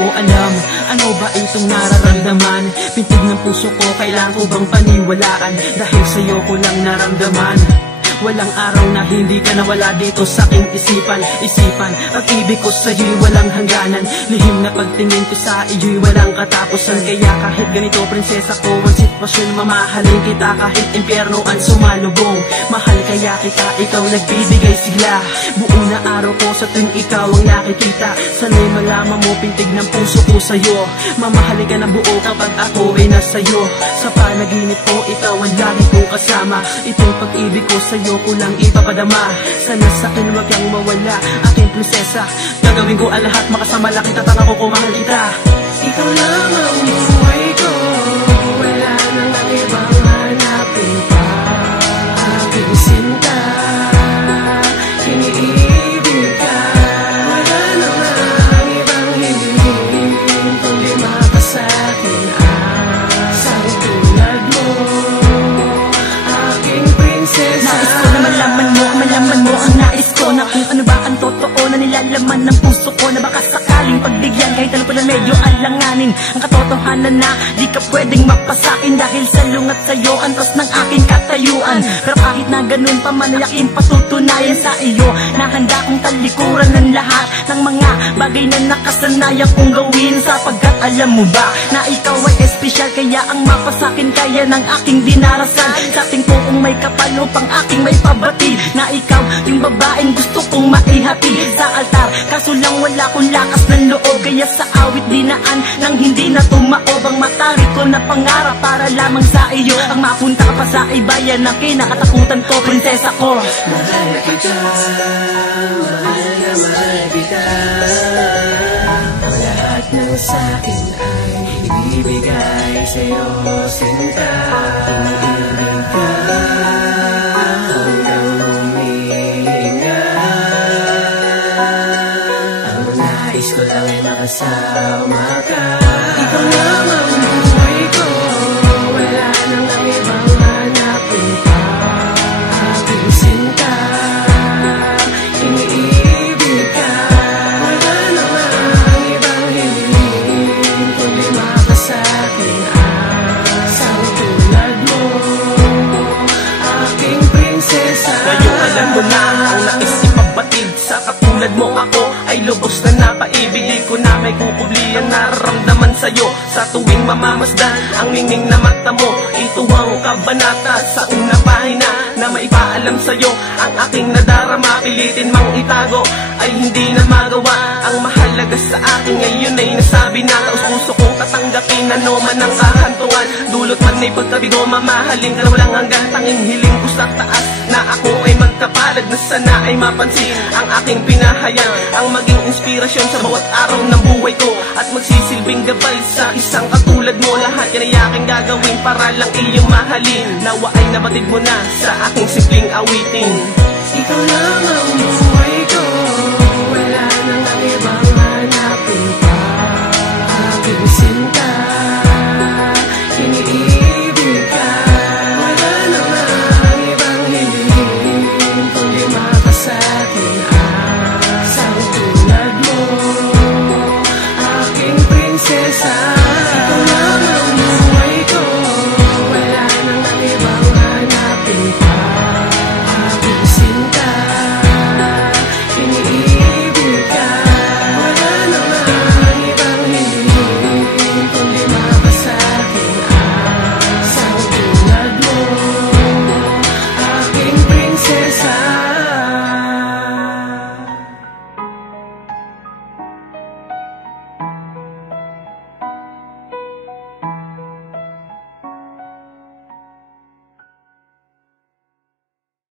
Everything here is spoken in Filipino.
ko alam, ano ba itong nararamdaman? Pintig ng puso ko, kailangan ko bang paniwalaan? Dahil sa'yo ko lang naramdaman. Walang araw na hindi ka nawala dito sa aking isipan. Pag-ibig ko sa'yo'y walang hangganan. Lihim na pagtingin ko sa iyo'y walang katapusan. Kaya kahit ganito prinsesa ko ang sitwasyon, mamahalin kita kahit impyerno ang sumalubong. Mahal kaya kita, ikaw nagbibigay sigla. Buo na araw ko sa tuwing ikaw ang nakikita. Sana'y malaman mo pintig ng puso ko sa'yo. Mamahalin ka ng buo kapag ako ay nasa'yo. Sa panaginip ko, ikaw ang lagi kong kasama. Itong pag-ibig ko sa'yo ko lang ipapadama. Sana sa'kin wag kang mawala, aking prinsesa. Gagawin ko ang lahat, makasama lang kita, tanga ko kung mahal kita. Ikaw lang ang buhay ko, wala nang ang ibang hanapin pa. Aking sinta, iniibig ka. Wala namang ibang hilihin, kundi makasakin ang tulad mo, aking prinsesa. Malaman mo ang nais ko, na kung ano ba ang totoo na nilalaman ng puso ko, na baka sakaling pagbigyan kahit ano pa na medyo alanganin ang katotohanan na di ka pwedeng mapasakin. Dahil sa lungat sa'yo, antas ng aking katayuan. Pero kahit na ganun pa man ay aking patutunayan sa iyo na handa kong talikuran ng lahat ng mga bagay na nakasanayan kong gawin. Sapagkat alam mo ba na ikaw ay espesyal, kaya ang mapasakin kaya ng aking dinarasan. Sa ating puong may kapal upang aking may pabatid na ikaw yung babaeng gusto kong maihati sa altar. Kaso lang wala akong lakas ng loob, kaya sa awit dinaan nang hindi na tumaob ang matari ko na pangarap para lamang sa iyo. Ang mapunta ka pa sa ibayan na kinakatakutan ko, prinsesa ko. Mahal kita, mahal na mahal kita. Ang lahat ng sa'kin ay ibibigay sa'yo, sinta. Iniibig ka hanggang humihinga. Ang nais ko lang ay makasama ka. Ikaw lang ang buhay ko, wala nang ang ibang hanapin pa. Aking sinta, iniibig ka. Wala namang ibang hilihin, kundi makasakin ang tulad mo, aking prinsesa. Ngayon alam mo na ang nais ipabatid. Sa katulad mo ako ay lubos na napaibig. Di ko na may kukublihan nararamdaman sa'yo. Sa tuwing mamamasdan ang ningning na mata mo, ito ang kabanata sa una pahina na maipaalam sa'yo ang aking nadarama. Pilitin mang itago ay hindi na magawa. Ang mahalaga sa akin ngayon ay nasabi na. Taus-puso kong tatanggapin ano man ang kahantungan. Dulot man ay pagkabigo, mamahalin ka na walang hanggan. Tanging hiling ko sa taas na ako ay magkapalad, na sana ay mapansin ang aking pinahayag, ang maging inspirasyon sa bawat araw ng buhay ko, at magsisilbing gabay sa isang katulad mo. Lahat yan ay aking gagawin para lang iyong mahalin. Nawa ay nabatid mo na sa aking simpleng awitin. Ikaw lang ang